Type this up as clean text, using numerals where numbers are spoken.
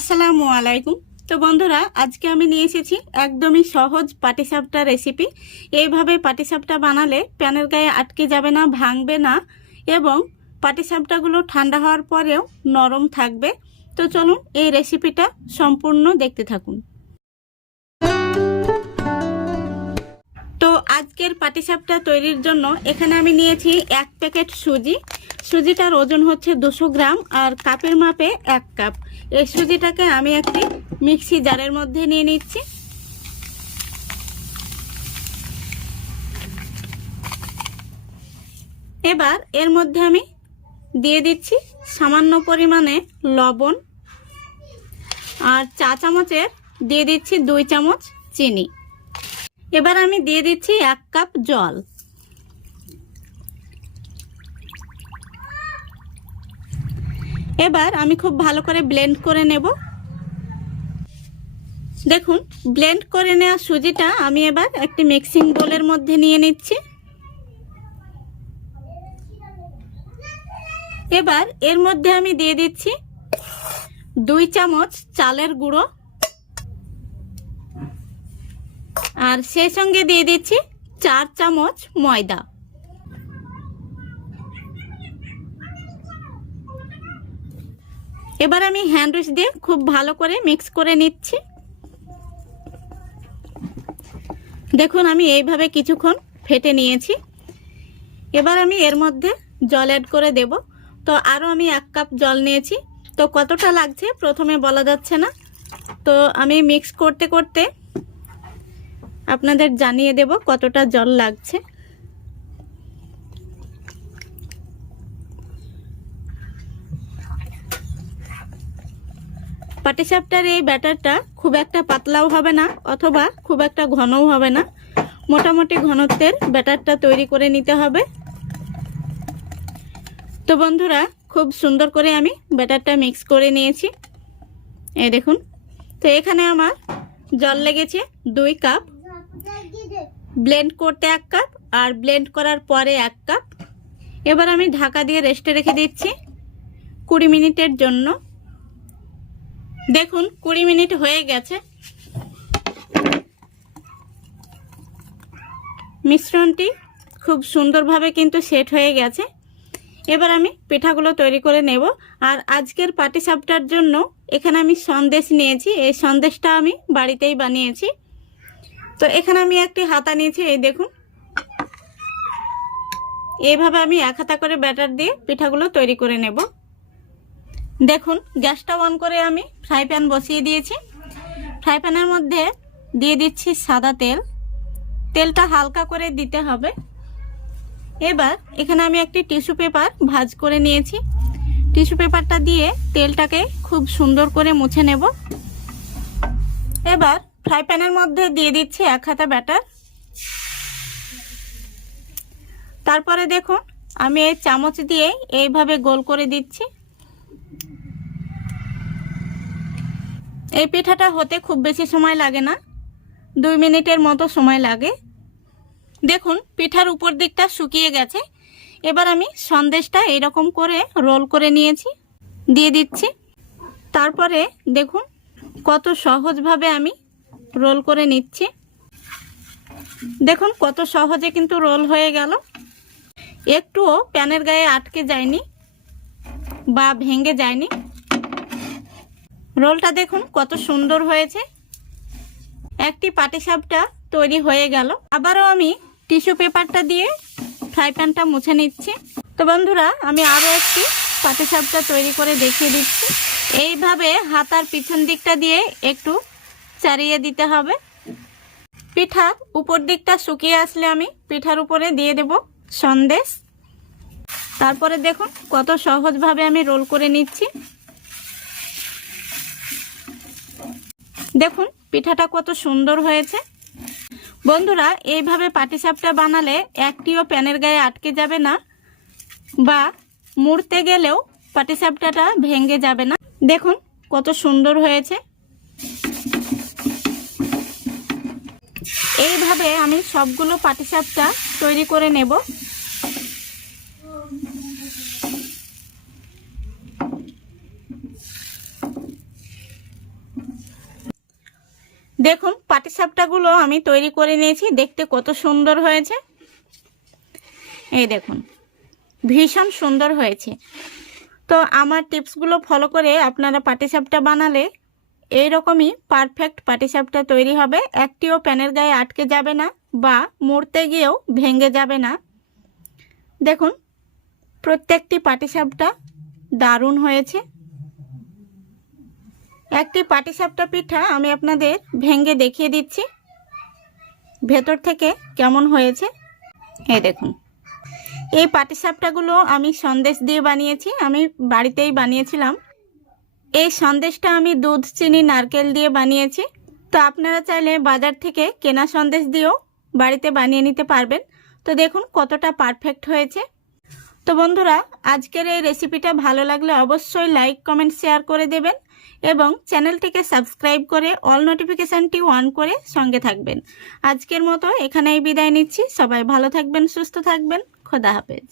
আসসালামু আলাইকুম। তো বন্ধুরা, আজকে আমি নিয়ে এসেছি একদমই সহজ পাটিসাপটা রেসিপি। এইভাবে পাটিসাপটা বানালে প্যানের গায়ে আটকে যাবে না, ভাঙবে না এবং পাটিসাপটাগুলো ঠান্ডা হওয়ার পরেও নরম থাকবে। তো চলুন এই রেসিপিটা সম্পূর্ণ দেখতে থাকুন। তো আজকের পাটিসাপটা তৈরির জন্য এখানে আমি নিয়েছি 1 প্যাকেট সুজি। সুজিটার ওজন হচ্ছে 200 গ্রাম আর কাপের মাপে 1 কাপ। এই সুজিটাকে আমি একটি মিক্সি জারের মধ্যে নিয়ে নিচ্ছি। এবার এর মধ্যে আমি দিয়ে দিচ্ছি সামান্য পরিমাণে লবণ আর চা চামচের দিয়ে দিচ্ছি 2 চামচ চিনি। এবার আমি দিয়ে দিচ্ছি 1 কাপ জল। এবার আমি খুব ভালো করে ব্লেন্ড করে নেব। দেখুন, ব্লেন্ড করে নেওয়া সুজিটা আমি এবার একটি মিক্সিং বোলের মধ্যে নিয়ে নিচ্ছি। এবার এর মধ্যে আমি দিয়ে দিচ্ছি 2 চামচ চালের গুঁড়ো আর সেই সঙ্গে দিয়ে দিচ্ছি 4 চামচ ময়দা। এবার আমি হ্যান্ড উইচ দিয়ে খুব ভালো করে মিক্স করে নিচ্ছি। দেখুন, আমি এইভাবে কিছুক্ষণ ফেটে নিয়েছি। এবার আমি এর মধ্যে জল অ্যাড করে দেব। তো আরও আমি 1 কাপ জল নিয়েছি। তো কতটা লাগছে প্রথমে বলা যাচ্ছে না, তো আমি মিক্স করতে করতে আপনাদের জানিয়ে দেব কতটা জল লাগছে। পাটিসাপটার এই ব্যাটারটা খুব একটা পাতলাও হবে না অথবা খুব একটা ঘনও হবে না, মোটামুটি ঘনত্বের ব্যাটারটা তৈরি করে নিতে হবে। তো বন্ধুরা, খুব সুন্দর করে আমি ব্যাটারটা মিক্স করে নিয়েছি। এই দেখুন, তো এখানে আমার জল লেগেছে 2 কাপ, ব্লেন্ড করতে 1 কাপ আর ব্লেন্ড করার পরে 1 কাপ। এবার আমি ঢাকা দিয়ে রেস্টে রেখে দিচ্ছি 20 মিনিটের জন্য। দেখুন, 20 মিনিট হয়ে গেছে। মিশ্রণটি খুব সুন্দরভাবে কিন্তু সেট হয়ে গেছে। এবার আমি পিঠাগুলো তৈরি করে নেব। আর আজকের পাটিসাপটার জন্য এখানে আমি সন্দেশ নিয়েছি। এই সন্দেশটা আমি বাড়িতেই বানিয়েছি। তো এখানে আমি একটি হাতা নিয়েছি। এই দেখুন, এইভাবে আমি 1 হাতা করে ব্যাটার দিয়ে পিঠাগুলো তৈরি করে নেব। দেখুন, গ্যাসটা অন করে আমি ফ্রাই প্যান বসিয়ে দিয়েছি। ফ্রাই প্যানের মধ্যে দিয়ে দিচ্ছি সাদা তেল। তেলটা হালকা করে দিতে হবে। এবার এখানে আমি একটি টিস্যু পেপার ভাঁজ করে নিয়েছি। টিস্যু পেপারটা দিয়ে তেলটাকে খুব সুন্দর করে মুছে নেব। এবার ফ্রাই প্যানের মধ্যে দিয়ে দিচ্ছি 1 হাতা ব্যাটার। তারপরে দেখুন, আমি এই চামচ দিয়ে এইভাবে গোল করে দিচ্ছি। এই পিঠাটা হতে খুব বেশি সময় লাগে না, 2 মিনিটের মতো সময় লাগে। দেখুন, পিঠার উপর দিকটা শুকিয়ে গেছে। এবার আমি সন্দেশটা এরকম করে রোল করে নিয়েছি, দিয়ে দিচ্ছি। তারপরে দেখুন কত সহজভাবে আমি রোল করে নিচ্ছি। দেখুন কত সহজে কিন্তু রোল হয়ে গেল, একটুও প্যানের গায়ে আটকে যায়নি বা ভেঙে যায়নি। রোলটা দেখুন কত সুন্দর হয়েছে। একটি পাটিসাপটা তৈরি হয়ে গেল। আবারও আমি টিস্যু পেপারটা দিয়ে ফ্রাই প্যানটা মুছে নিচ্ছি। তো বন্ধুরা, আমি আরও একটি পাটিসাপটা তৈরি করে দেখিয়ে দিচ্ছি। এইভাবে হাতার পিছন দিকটা দিয়ে একটু চাড়িয়ে দিতে হবে। পিঠার উপর দিকটা শুকিয়ে আসলে আমি পিঠার উপরে দিয়ে দেব সন্দেশ। তারপরে দেখুন কত সহজভাবে আমি রোল করে নিচ্ছি। দেখুন পিঠাটা কত সুন্দর হয়েছে। বন্ধুরা, এইভাবে পাটিসাপটা বানালে একটিও প্যানের গায়ে আটকে যাবে না বা মুড়তে গেলেও পাটিসাপটাটা ভেঙে যাবে না। দেখুন কত সুন্দর হয়েছে। এইভাবে আমি সবগুলো পাটিসাপটা তৈরি করে নেব। দেখুন পাটিসাপটাগুলো আমি তৈরি করে নিয়েছি, দেখতে কত সুন্দর হয়েছে। এই দেখুন ভীষণ সুন্দর হয়েছে। তো আমার টিপসগুলো ফলো করে আপনারা পাটিসাপটা বানালে এইরকমই পারফেক্ট পাটিসাপটা তৈরি হবে। একটিও প্যানের গায়ে আটকে যাবে না বা মুড়তে গিয়েও ভেঙে যাবে না। দেখুন প্রত্যেকটি পাটিসাপটা দারুণ হয়েছে। একটি পাটিসাপটা পিঠা আমি আপনাদের ভেঙে দেখিয়ে দিচ্ছি ভেতর থেকে কেমন হয়েছে। এই দেখুন এই পাটিসাপটাগুলো আমি সন্দেশ দিয়ে বানিয়েছি, আমি বাড়িতেই বানিয়েছিলাম। এই সন্দেশটা আমি দুধ, চিনি, নারকেল দিয়ে বানিয়েছি। তো আপনারা চাইলে বাজার থেকে কেনা সন্দেশ দিয়েও বাড়িতে বানিয়ে নিতে পারবেন। তো দেখুন কতটা পারফেক্ট হয়েছে। তো বন্ধুরা আজকের এই রেসিপিটা ভালো লাগলে অবশ্যই লাইক, কমেন্ট, শেয়ার করে দেবেন এবং চ্যানেলটিকে সাবস্ক্রাইব করে অল নোটিফিকেশানটি অন করে সঙ্গে থাকবেন। আজকের মতো এখানেই বিদায় নিচ্ছি। সবাই ভালো থাকবেন, সুস্থ থাকবেন। খোদা হাফেজ।